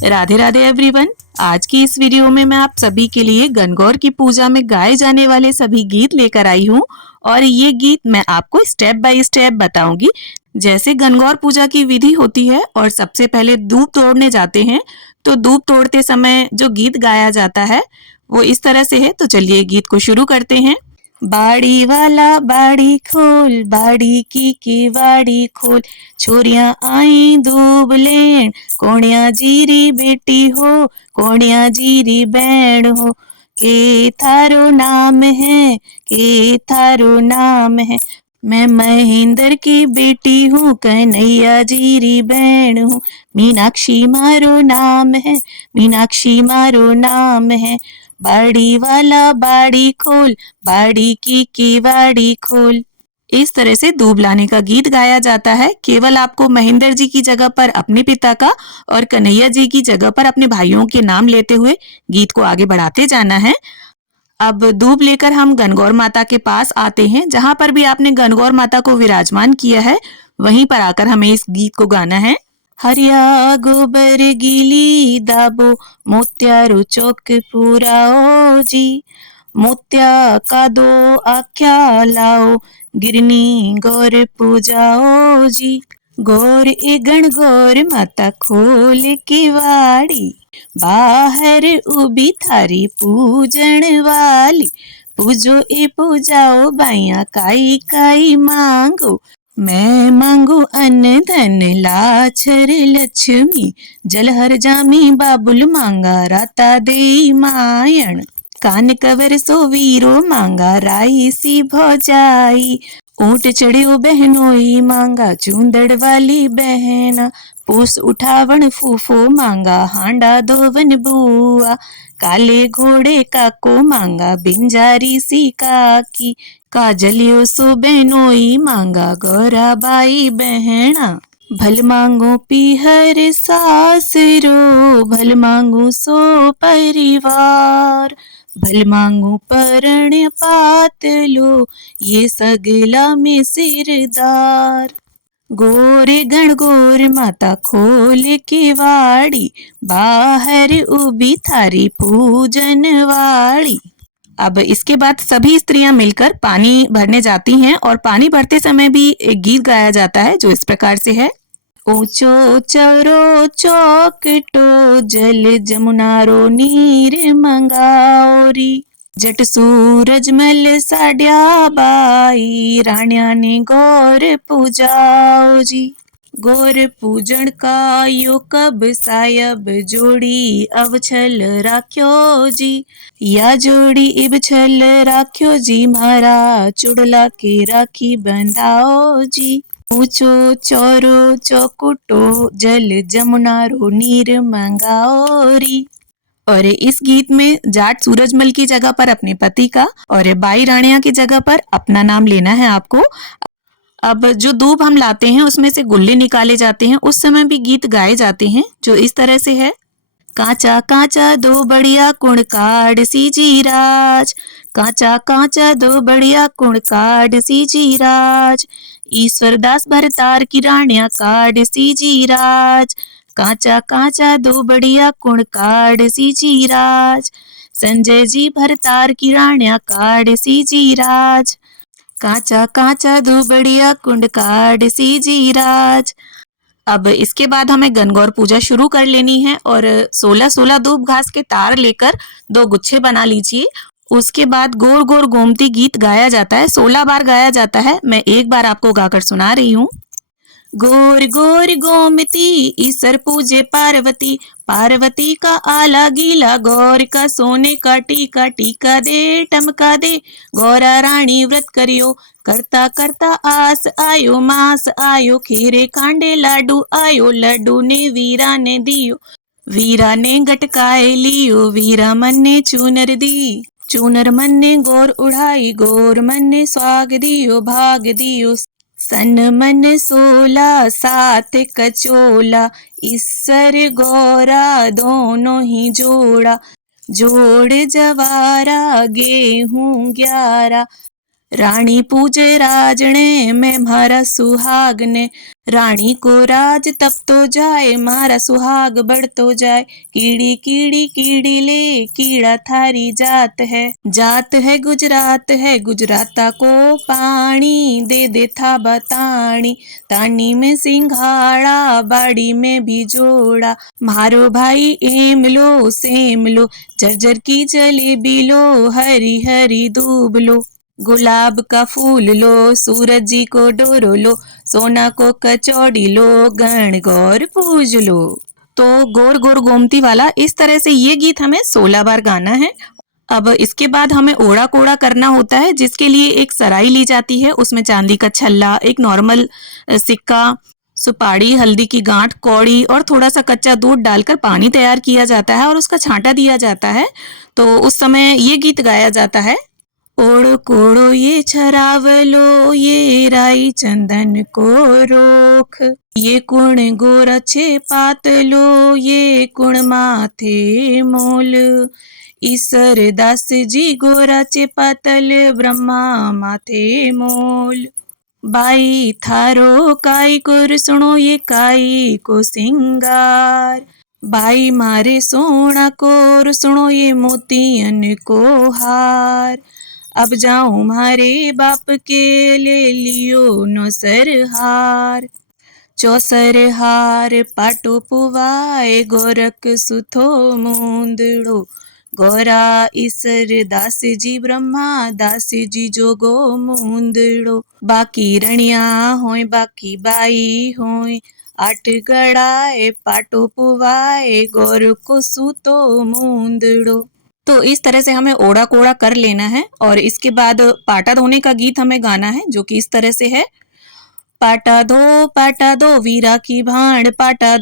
Radhe Radhe everyone. आज की इस वीडियो में मैं आप सभी के लिए गणगौर की पूजा में गाए जाने वाले सभी गीत लेकर आई हूँ और ये गीत मैं आपको स्टेप बाय स्टेप बताऊंगी। जैसे गणगौर पूजा की विधि होती है और सबसे पहले दूब तोड़ने जाते हैं, तो दूब तोड़ते समय जो गीत गाया जाता है वो इस तरह से है। तो चलिए गीत को शुरू करते हैं। बाड़ी वाला बाड़ी खोल, बाड़ी की बाड़ी खोल, छोरियां आई दूब लेन, कोणिया जीरी बेटी हो, कोणिया जीरी बैण हो, के थारो नाम है, के थारो नाम है। मैं महेंद्र की बेटी हूँ, कन्हैया जीरी बैण हूँ, मीनाक्षी मारो नाम है, मीनाक्षी मारो नाम है। बाड़ी वाला बाड़ी खोल, बाड़ी की बाड़ी खोल। इस तरह से दूब लाने का गीत गाया जाता है। केवल आपको महेंद्र जी की जगह पर अपने पिता का और कन्हैया जी की जगह पर अपने भाइयों के नाम लेते हुए गीत को आगे बढ़ाते जाना है। अब दूब लेकर हम गणगौर माता के पास आते हैं। जहां पर भी आपने गणगौर माता को विराजमान किया है वहीं पर आकर हमें इस गीत को गाना है। हरिया गोबर गीली दाबो, मोत्यारू चौक पुराओ जी, मोत्या का दो आख्या लाओ, गिरनी गौर पूजाओ जी। गौर ए गणगौर माता खोल के वाड़ी, बाहर उबी थारी पूजन वाली, पूजो ए पूजाओ बाइया काई काई मांगो, मैं मांगू अन्न धन लाछर लक्ष्मी, जलहर जामी बाबुल मांगा राता दे मायण, कान कवर सो वीरो मांगा राई सी भौजाई, ऊंट चढ़ियो बहनोई मांगा चूंदड़ वाली बहना, पूस उठावन फूफो मांगा हांडा धोवन बुआ, काले घोड़े काको मांगा बिंजारी सी काकी, काजलियो सो बहनोई मांगा गौरा बाई बहना, भल मांगो पीहर सासरो, भल मांगो सो परिवार, भल मांगो परण पातलो, ये सगला में सिरदार। गोरे गणगौर माता खोल के वाड़ी, बाहर उबी थारी पूजन वाली। अब इसके बाद सभी स्त्रियां मिलकर पानी भरने जाती हैं और पानी भरते समय भी एक गीत गाया जाता है जो इस प्रकार से है। ऊंचो चौरो चौकटो, जल जमुनारो नीर मंगाओरी, जट सूरज मल साड्या बाई, राण्या ने गौर पूजाओ जी। गौर पूजन का यो कब सायब जोड़ी अवछल राख्यो जी, या जोड़ी इब छल राख्यो जी, मारा चुड़ला के राखी बंधाओ जी। ऊंचो चौरो चौकुटो, जल जमुनारो नीर मंगाओरी। और इस गीत में जाट सूरजमल की जगह पर अपने पति का और बाई राणिया की जगह पर अपना नाम लेना है आपको। अब जो दूब हम लाते हैं उसमें से गुल्ले निकाले जाते हैं, उस समय भी गीत गाए जाते हैं जो इस तरह से है। काचा काचा दो बढ़िया कुण काड सी जीराज, काचा काचा दो बढ़िया कुण काड सी जीराज, ईश्वरदास भरतार की राणिया काड सी जीराज, काचा काचा दो बढ़िया कुण काड सी जीराज, संजय जी भरतार की राणिया काड सी जीराज, काचा काचा दो बढ़िया कुंड काड सी जीराज। अब इसके बाद हमें गणगौर पूजा शुरू कर लेनी है और 16-16 दूब घास के तार लेकर 2 गुच्छे बना लीजिए। उसके बाद गोर गोर गोमती गीत गाया जाता है, 16 बार गाया जाता है। मैं एक बार आपको गाकर सुना रही हूँ। गोर गोर गोमती ईसर पूजे पार्वती, पार्वती का आला गीला, गौर का सोने का टीका, टीका दे टमका दे, गौरा रानी व्रत करियो, करता करता आस आयो, मास आयो, खीरे खांडे लाडू आयो, लड्डू ने वीरा ने दियो, वीरा ने गटकाए लियो, वीरा मन ने चूनर दी, चूनर मन ने गोर उड़ाई, गोर मन ने स्वाग दियो, भाग दियो, सन मन 16 सात कचोला, ईसर गौरा दोनों ही जोड़ा, जोड़ जवारा गेहूं 11, रानी पूजे राजणे में मारा सुहाग ने, रानी को राज तब तो जाए मारा सुहाग बढ़ तो जाए। कीड़ी कीड़ी कीड़ी ले कीड़ा थारी जात है गुजरात है गुजराता को पानी दे दे था बतानी। तानी में सिंघाड़ा बाड़ी में भी जोड़ा, मारो भाई एम लो सेम लो, जर्जर की जलेबी लो हरी हरी दूब लो। गुलाब का फूल लो सूरज जी को डोरो लो, सोना को कचौड़ी लो गण गौर पूज लो। तो गोर गोर गोमती वाला इस तरह से ये गीत हमें 16 बार गाना है। अब इसके बाद हमें ओड़ा कोड़ा करना होता है, जिसके लिए एक सराई ली जाती है, उसमें चांदी का छल्ला, एक नॉर्मल सिक्का, सुपारी, हल्दी की गांठ, कौड़ी और थोड़ा सा कच्चा दूध डालकर पानी तैयार किया जाता है और उसका छांटा दिया जाता है। तो उस समय ये गीत गाया जाता है। ओड़ो कोड़ो ये छरावलो ये राई चंदन को रोख, ये कुण गोर अच्छे पातलो ये कुण माथे मोल। ईसर दास जी गोराचे पातल ब्रह्मा माथे मोल। बाई थारो काई कुर सुनो ये काई को सिंगार, बाई मारे सोना कोर सुनो ये मोतियन को हार। अब जाऊं मारे बाप के ले लियो नौसर हार, चौसर हार पाटो पुवाए गोरख सुथो मूंदड़ो। गोरा ईसर दास जी ब्रह्मा दास जी जोगो मूंदड़ो। बाकी रणिया होय बाकी बाई होय, आठ गड़ाए पाटो पुवाए गोर को सूतो मूंदड़ो। तो इस तरह से हमें ओड़ा कोड़ा कर लेना है और इसके बाद पाटा धोने का गीत हमें गाना है, जो कि इस तरह से है। पाटा दो वीरा की भाण पाटा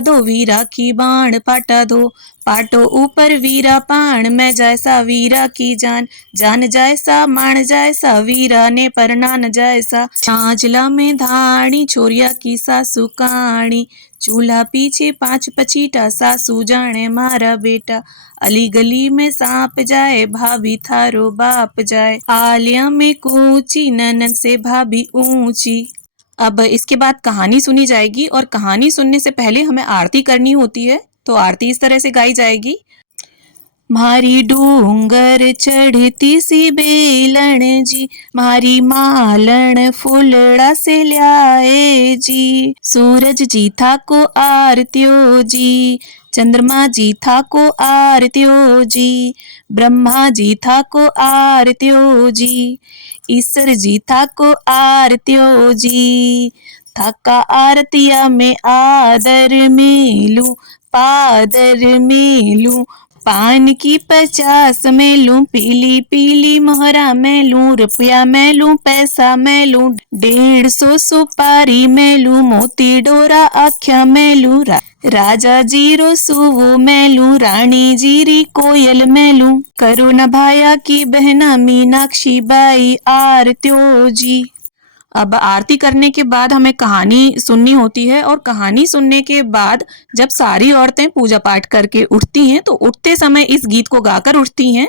दो वीरा की बाण पाटा दो। पाटो ऊपर वीरा पाण मैं जैसा वीरा की जान, जान जैसा मान जैसा वीरा ने परना न जैसा। छांचला में धाणी छोरिया की सासू काणी, चूल्हा पीछे 5 पचीटा सासू जाने मारा बेटा। अली गली में सांप जाए भाभी थारो बाप जाए, आलिया में कूची ननद से भाभी ऊंची। अब इसके बाद कहानी सुनी जाएगी और कहानी सुनने से पहले हमें आरती करनी होती है। तो आरती इस तरह से गाई जाएगी। मारी डूंगर चढ़ती सी बेलन जी, मारी मालन फुलड़ा से ल्याए जी। सूरज जी था को आरत्यो जी, चंद्रमा जी था को आरत्यो जी, ब्रह्मा जी था को आरत्यो जी, ईश्वर जी था को आरत्यो जी। थाका आरतिया में आदर मेलू पादर मेलू, पान की 50 में लूं, पीली पीली मोहरा में लूं, रुपया में लूं, पैसा में लूं, 150 सुपारी में लूं, मोती डोरा आख्या में लूं, राजा जीरो सुवो में लूं, रानी जीरी कोयल में लूं। करो न भाया की बहना मीनाक्षी बाई आरत्यो जी। अब आरती करने के बाद हमें कहानी सुननी होती है और कहानी सुनने के बाद जब सारी औरतें पूजा पाठ करके उठती हैं तो उठते समय इस गीत को गाकर उठती हैं।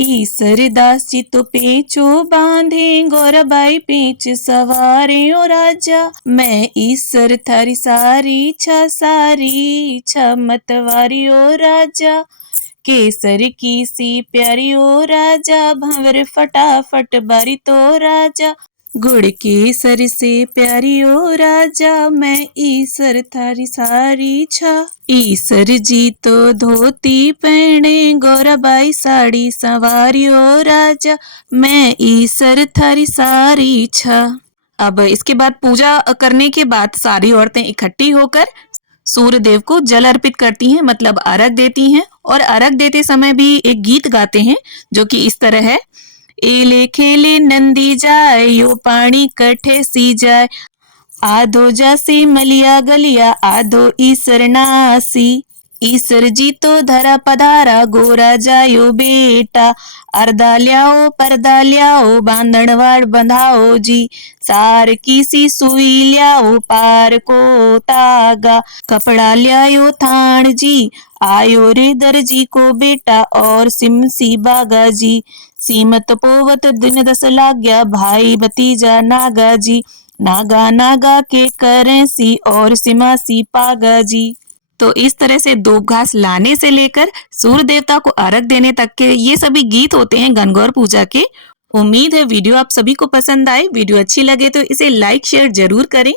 ईसर दास जी तो पेचो बांधे गौराबाई पेच सवारे ओ राजा, मैं ईसर थारी सारी छा मतवारी ओ राजा। केसर की सी प्यारी ओ राजा, भंवर फटाफट बारी तो राजा। गुड़ केसर से प्यारी ओ राजा, मैं ईसर थारी सारी छा। ईसर जी तो धोती पहने गौराबाई साड़ी सवारी ओ राजा, मैं ईसर थारी सारी छा। अब इसके बाद पूजा करने के बाद सारी औरतें इकट्ठी होकर सूर्य देव को जल अर्पित करती हैं, मतलब अर्घ देती हैं। और अर्घ देते समय भी एक गीत गाते हैं जो कि इस तरह है। एले खेले नंदी जाए यो पानी कठे सी जाए, आधो जासी मलिया गलिया आधो ईसर नासी। ईसर जी तो धरा पधारा गोरा जायो बेटा, अर्धा ल्याओ पर्दा ल्याओ बांधणवाड़ बंधाओ जी। सार की सी सुई ल्याओ पार को तागा, कपड़ा ल्यायो थान जी, आयो रे दर्जी को बेटा और सिमसी बागा जी। सीमत पोवत दिन दस लाग्या, भाई भतीजा नागा जी, नागा नागा के करें सी और सिमा सी पागा जी। तो इस तरह से दूब घास लाने से लेकर सूर्य देवता को अर्घ देने तक के ये सभी गीत होते हैं गणगौर पूजा के। उम्मीद है वीडियो आप सभी को पसंद आए। वीडियो अच्छी लगे तो इसे लाइक शेयर जरूर करें।